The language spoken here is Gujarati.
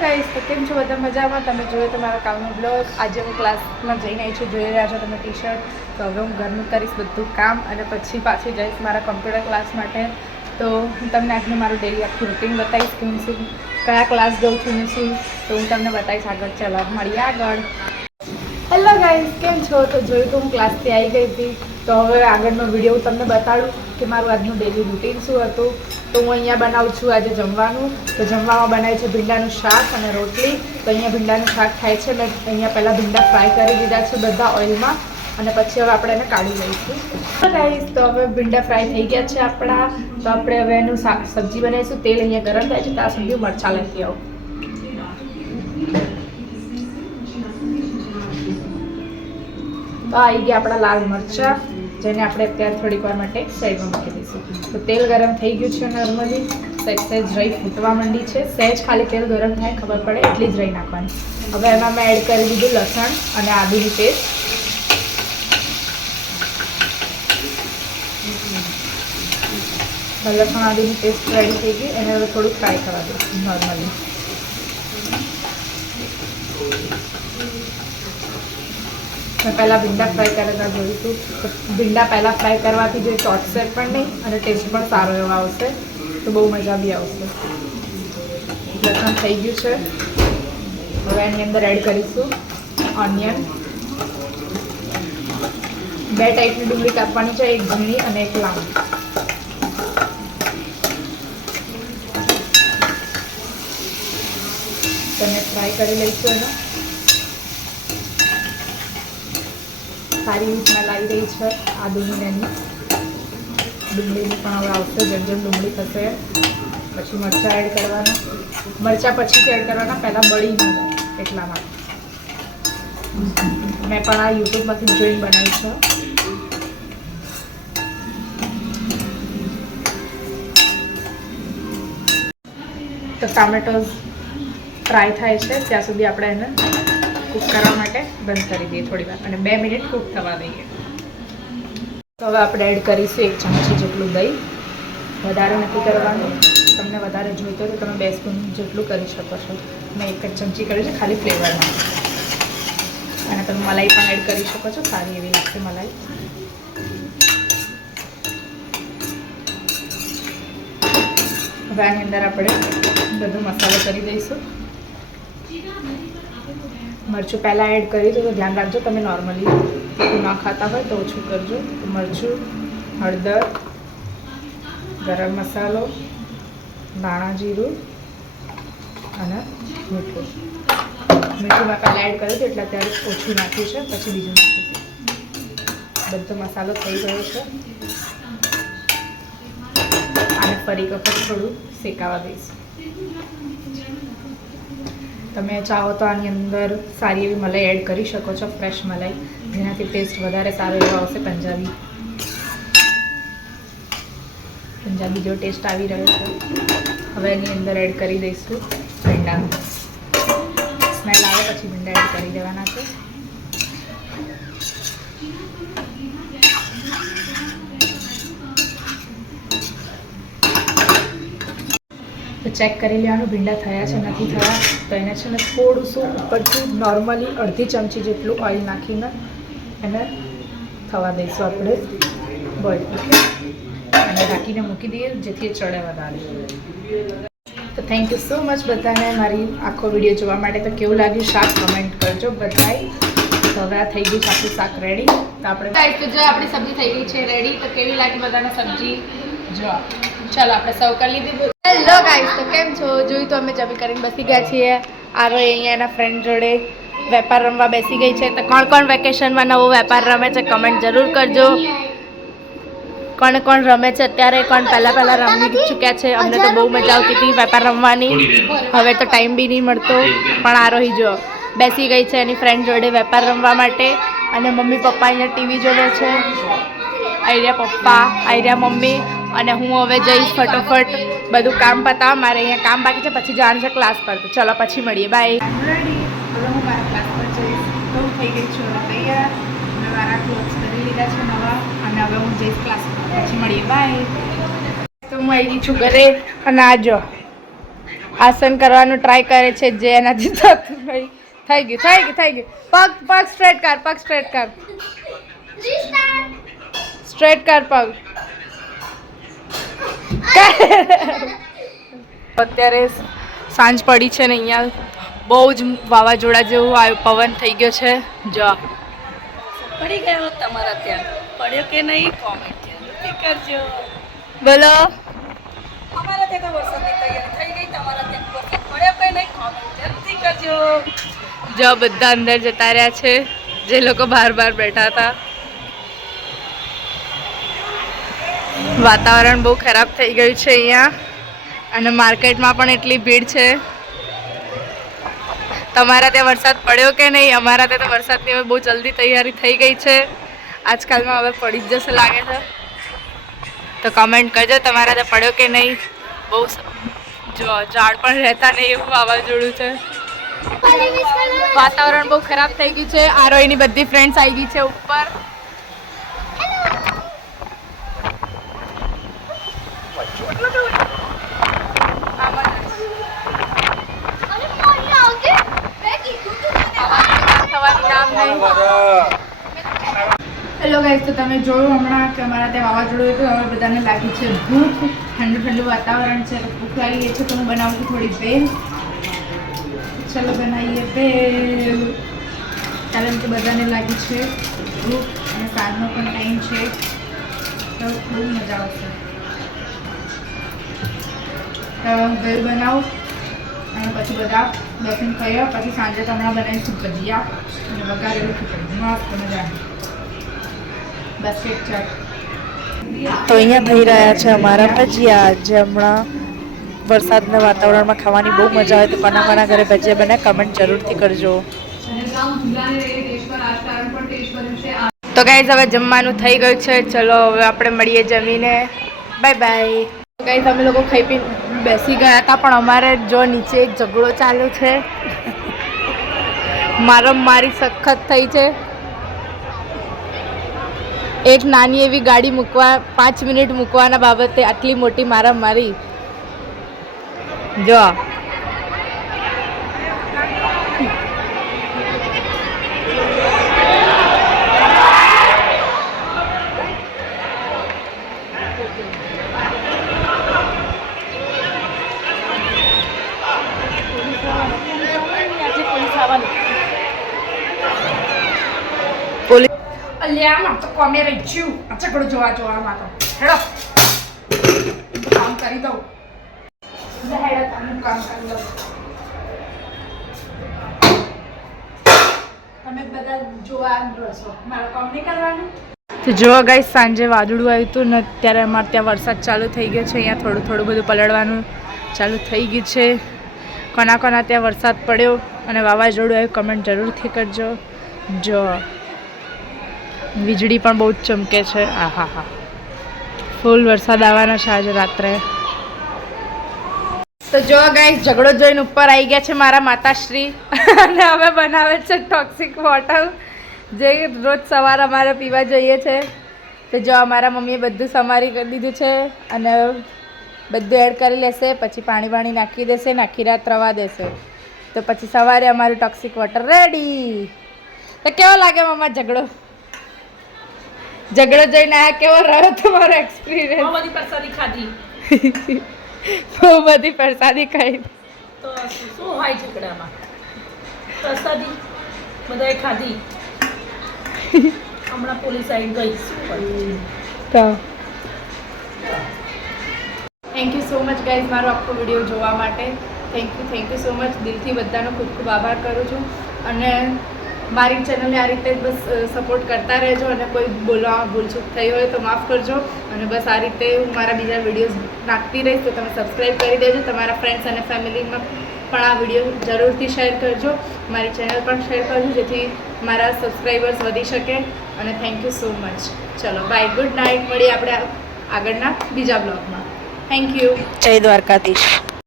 ગાઈસ, તો કેમ છો બધા? મજામાં? તમે જોયો તમારા કામનો બ્લોગ. આજે હું ક્લાસમાં જઈને આવી છું, જોઈ રહ્યા છો તમે ટી-શર્ટ. તો હવે હું ઘરનું કરીશ બધું કામ અને પછી પાછી જઈશ મારા કમ્પ્યુટર ક્લાસ માટે. તો હું તમને આજનું મારું ડેલી આખું રૂટીન બતાવીશ કે હું શું કયા ક્લાસ જાઉં છું ને શું. તો હું તમને બતાવીશ આગળ. ચાલો મળીએ આગળ. હેલો ગાઈસ, કેમ છો? તો જોયું તો હું ક્લાસથી આવી ગઈ હતી. તો હવે આગળનો વિડીયો હું તમને બતાડું કે મારું આજનું ડેલી રૂટીન શું હતું. તો હું અહીંયા બનાવું છું આજે જમવાનું. તો જમવામાં બનાવ્યું છે ભીંડાનું શાક અને રોટલી. તો અહીંયા ભીંડાનું શાક થાય છે. મેં અહીંયા પહેલાં ભીંડા ફ્રાય કરી દીધા છે બધા ઓઇલમાં અને પછી હવે આપણે એને કાઢી લઈશું. ગાઈસ, તો હવે ભીંડા ફ્રાય થઈ ગયા છે આપણા. તો આપણે હવે એનું સબ્જી બનાવીશું. તેલ અહીંયા ગરમ થાય છે ત્યાં સુધી મરચાં લેતી આવું. તો આવી ગયા આપણા લાલ મરચાં, જેને આપણે અત્યારે થોડીક વાર માટે સાઈડમાં મૂકી દઈશું. તો તેલ ગરમ થઈ ગયું છે નોર્મલી. સહેજ રહી ફૂટવા માંડી છે. સહેજ ખાલી તેલ ગરમ થાય ખબર પડે એટલી જ રહી નાખવાની. હવે એમાં મેં એડ કરી દીધું લસણ અને આદુની પેસ્ટ. લસણ આદુની પેસ્ટ રેડી થઈ ગઈ. એને હવે થોડુંક ફ્રાય કરવા દઈશું નોર્મલી. મેં પહેલાં ભીંડા ફ્રાય કરેલા જોઈશું. તો ભીંડા પહેલાં ફ્રાય કરવાથી જે ચોટશે પણ નહીં અને ટેસ્ટ પણ સારો એવો આવશે. તો બહુ મજા બી આવશે. લસણ થઈ ગયું છે. હવે એની અંદર એડ કરીશું ઓનિયન. 2 ટાઈપની ડુંગળી કાપવાની છે, એક ઝીણી અને એક લાંબી. તેને ફ્રાય કરી લઈશું. એનો સારી રીત સ્મેલ આવી રહી છે આદુની એની. ડુંગળીની પણ હવે આવશે. જેમ જેમ ડુંગળી થશે પછી મરચાં એડ કરવાના. મરચાં પછીથી એડ કરવાના, પહેલાં બળી ન જાય એટલા માટે. મેં પણ આ યુટ્યુબમાંથી જોઈને બનાવી છે. તો ટામેટોસ ફ્રાય થાય છે ત્યાં સુધી આપણે એને કૂક કરવા માટે બંધ કરી દઈએ થોડી વાર અને 2 મિનિટ કૂક થવા દઈએ. તો હવે આપણે એડ કરીશું 1 ચમચી જેટલું દહીં. વધારે નથી કરવાનું. તમને વધારે જોઈતો હોય તો તમે 2 સ્પૂન જેટલું કરી શકો છો. મેં 1 જ ચમચી કર્યું છે ખાલી ફ્લેવરમાં. અને તમે મલાઈ પણ એડ કરી શકો છો. સારી એવી લાગશે મલાઈ. હવે આની અંદર આપણે બધો મસાલો કરી દઈશું. મરચું પહેલાં એડ કરી તો ધ્યાન રાખજો, તમે નોર્મલી તીખું ના ખાતા હોય તો ઓછું કરજો. મરચું, હળદર, ગરમ મસાલો, ધાણા જીરું અને મીઠું. મીઠું મેં પહેલાં એડ કર્યું હતું એટલે અત્યારે ઓછું નાખ્યું છે, પછી બીજું નાખીશું. બધો મસાલો થઈ ગયો છે. અને ફરી વખત થોડું શેકાવા દઈશું. તમે ચાહો તો આની અંદર સારી એવી મલાઈ એડ કરી શકો છો, ફ્રેશ મલાઈ, જેનાથી ટેસ્ટ વધારે સારો એવો આવશે. પંજાબી જેવો ટેસ્ટ આવી રહ્યો છે. હવે એની અંદર એડ કરી દઈશું ભીંડા. સ્મેલ આવે પછી ભીંડા એડ કરી દેવાના છે. તો ચેક કરી લેવાનું ભીંડા થયા છે નથી થયા. તો એને છે ને થોડું શું ઉપરથી નોર્મલી અડધી ચમચી જેટલું ઓઇલ નાખીને એને થવા દઈશું આપણે બોઇલ. અને ઢાંકીને મૂકી દઈએ જેથી ચડે વધારે. તો થેન્ક યુ સો મચ બધાને મારી આખો વિડીયો જોવા માટે. તો કેવું લાગ્યું શાક કમેન્ટ કરજો બધાય. તો હવે આ થઈ ગયું છે આપણું શાક રેડી. તો આપણે જો આપણી સબ્જી થઈ ગઈ છે રેડી. તો કેવી લાગી બધાને સબ્જી? જો ચાલો આપણે સર્વ કરી લીધી. હેલો ગાઈસ, તો કેમ છો? જોયું તો અમે જમી કરીને બેસી ગયા છીએ. આરો અહીંયા એના ફ્રેન્ડ જોડે વેપાર રમવા બેસી ગઈ છે. તો કોણ કોણ વેકેશનમાં નવો વેપાર રમે છે કમેન્ટ જરૂર કરજો. કોણ કોણ રમે છે અત્યારે, કોણ પહેલાં રમી ચૂક્યા છે. અમને તો બહુ મજા આવતી હતી વેપાર રમવાની. હવે તો ટાઈમ બી નહીં મળતો. પણ આરોહી જો બેસી ગઈ છે એની ફ્રેન્ડ જોડે વેપાર રમવા માટે. અને મમ્મી પપ્પા અહીંયા ટીવી જોવે છે. આર્યા પપ્પા, આર્યા મમ્મી અને હું હવે જઈશ ફટોફટ બધું કામ પતાવવા. મારે અહીંયા કામ બાકી છે, પછી જવાનું છે ક્લાસ પર. તો ચલો પછી મળીએ. બાય. રેડી. હવે હું મારા ક્લાસ પર જઈશ. તો હું થઈ ગઈ છું તૈયાર. મેં મારા ક્લોથ્સ કરી લીધા છે નવા અને હવે હું જઈશ ક્લાસ પર. પછી મળીએ. બાય. તો હું આવી ગઈ છું ઘરે અને આ જો આસન કરવાનું ટ્રાય કરે છે જે એનાથી થતું નહીં. થઈ ગયું. પગ સ્ટ્રેટ કર. સ્ટ્રેટ કર પગ. અત્યારે સાંજ પડી છે ને અહીંયા બહુ જ વાવાઝોડા જેવું પવન થઈ ગયો છે. જો પડી ગયો તમારા ત્યાં પડ્યો કે નહીં કોમેન્ટ જરૂરથી કરજો. બોલો. અમારા ત્યાં તો વરસાદની તૈયારી થઈ ગઈ, તમારા ત્યાં વરસાદ પડ્યો કે નહીં કોમેન્ટ જરૂરથી કરજો. જો બધા અંદર જતા રહ્યા છે જે લોકો બહાર બેઠા હતા. વાતાવરણ બહુ ખરાબ થઈ ગયું છે અહીંયા અને માર્કેટમાં પણ એટલી ભીડ છે. તમારા ત્યાં વરસાદ પડ્યો કે નહીં? અમારા ત્યાં તો વરસાદની હવે બહુ જલ્દી તૈયારી થઈ ગઈ છે. આજકાલમાં હવે પડી જ જશે લાગે છે. તો કમેન્ટ કરજો તમારા ત્યાં પડ્યો કે નહીં. બહુ જો ઝાડ પણ રહેતા નહીં એવું વાવાઝોડું છે. વાતાવરણ બહુ ખરાબ થઈ ગયું છે. આરોહીની બધી ફ્રેન્ડ્સ આવી ગઈ છે ઉપર. હેલો ગાઈસ, તો તમે જોયું હમણાં કે અમારા ત્યાં વાવાઝોડું હતું. હવે બધાને લાગી છે ભૂખ. ઠંડુ વાતાવરણ છે તો ભૂખ લાગી ગઈ છે તો હું બનાવું છું થોડી ભેલ. ચલો બનાવીએ ભેલ. કારણ કે બધાને લાગી છે ભૂખ અને સાંજનો પણ ટાઈમ છે તો બહુ મજા આવશે. તો ભેલ બનાવું અને પછી બધા બેસીને ખાઈએ. પછી સાંજે તો હમણાં બનાવીશું ભજીયા અને વઘારેલું ખીચડી. મસ્ત મજા. બાસ્કેટ ચાટ. તો અહીંયા થઈ રહ્યા છે અમારા ભજીયા. જે હમણાં વરસાદના વાતાવરણમાં ખાવાની બહુ મજા આવે. તો કોના ઘરે ભજીયા બને કમેન્ટ જરૂરથી કરજો. તો ગાઈઝ હવે જમવાનું થઈ ગયું છે. ચલો હવે આપણે મળીએ જમીને. Bye bye. ગાઈઝ અમે લોકો ખાઈ પી બેસી ગયા હતા પણ અમારે જો નીચે એક ઝઘડો ચાલુ છે. મારી સખત થઈ છે. એક નાની એવી ગાડી મૂકવા 5 મિનિટ મૂકવાના બાબતે આટલી મોટી મારી જો. અલ્યામાં તો કોમે રહી છું. આ ઝઘડો જોવામાં તો હેડો કામ કરી દઉં. હેડો તમે કામ કરી દઉં. તમે બધા જોવા રહેશો, મારું કામ નહીં કરવાનું. તો જોવા ગાઈસ સાંજે વાદળું આવ્યું હતું ને અત્યારે અમારે ત્યાં વરસાદ ચાલુ થઈ ગયો છે. અહીંયા થોડું બધું પલળવાનું ચાલુ થઈ ગયું છે. કોના ત્યાં વરસાદ પડ્યો અને વાવાઝોડું આવ્યું કમેન્ટ જરૂરથી કરજો. જો વીજળી પણ બહુ જ ચમકે છે. હા ફૂલ વરસાદ આવવાનો છે આજે રાત્રે. તો જો ગાઈસ ઝઘડો જોઈને ઉપર આવી ગયા છે મારા માતાશ્રી અને હવે બનાવે છે ટોક્સિક વોટર જે રોજ સવારે અમારે પીવા જોઈએ છે. તો જો અમારા મમ્મીએ બધું સમારી કરી દીધું છે અને બધું એડ કરી લેશે. પછી પાણી નાખી દેશે, આખી રાત રવા દેશે. તો પછી સવારે અમારું ટોક્સિક વોટર રેડી. તો કેવો લાગે મમ્મા ઝઘડો જોઈને આ કેવો રહ્યો તમારો એક્સપિરિયન્સ? બહુ બધી પ્રસાદી ખાધી. બહુ બધી પ્રસાદી ખાઈ. તો શું હોય ઝઘડામાં? પ્રસાદી બધાએ ખાધી. હમણાં પોલીસ આવી ગઈ. તો thank you so much guys મારો આખો વિડીયો જોવા માટે. Thank you so much. દિલથી બધાનો ખૂબ ખૂબ આભાર કરું છું. અને મારી ચેનલને આ રીતે બસ સપોર્ટ કરતા રહેજો અને કોઈ બોલવામાં ભૂલચૂક થઈ હોય તો માફ કરજો. અને બસ આ રીતે હું મારા બીજા વિડીયોઝ નાખતી રહીશ. તો તમે સબસ્ક્રાઈબ કરી દેજો. તમારા ફ્રેન્ડ્સ અને ફેમિલીમાં પણ આ વિડીયો જરૂરથી શેર કરજો. મારી ચેનલ પણ શેર કરજો જેથી મારા સબસ્ક્રાઈબર્સ વધી શકે. અને થેન્ક યુ સો મચ. ચલો બાય, ગુડ નાઇટ. મળીએ આપણે આગળના બીજા બ્લોગમાં. Thank you. જય દ્વારકાધીશ.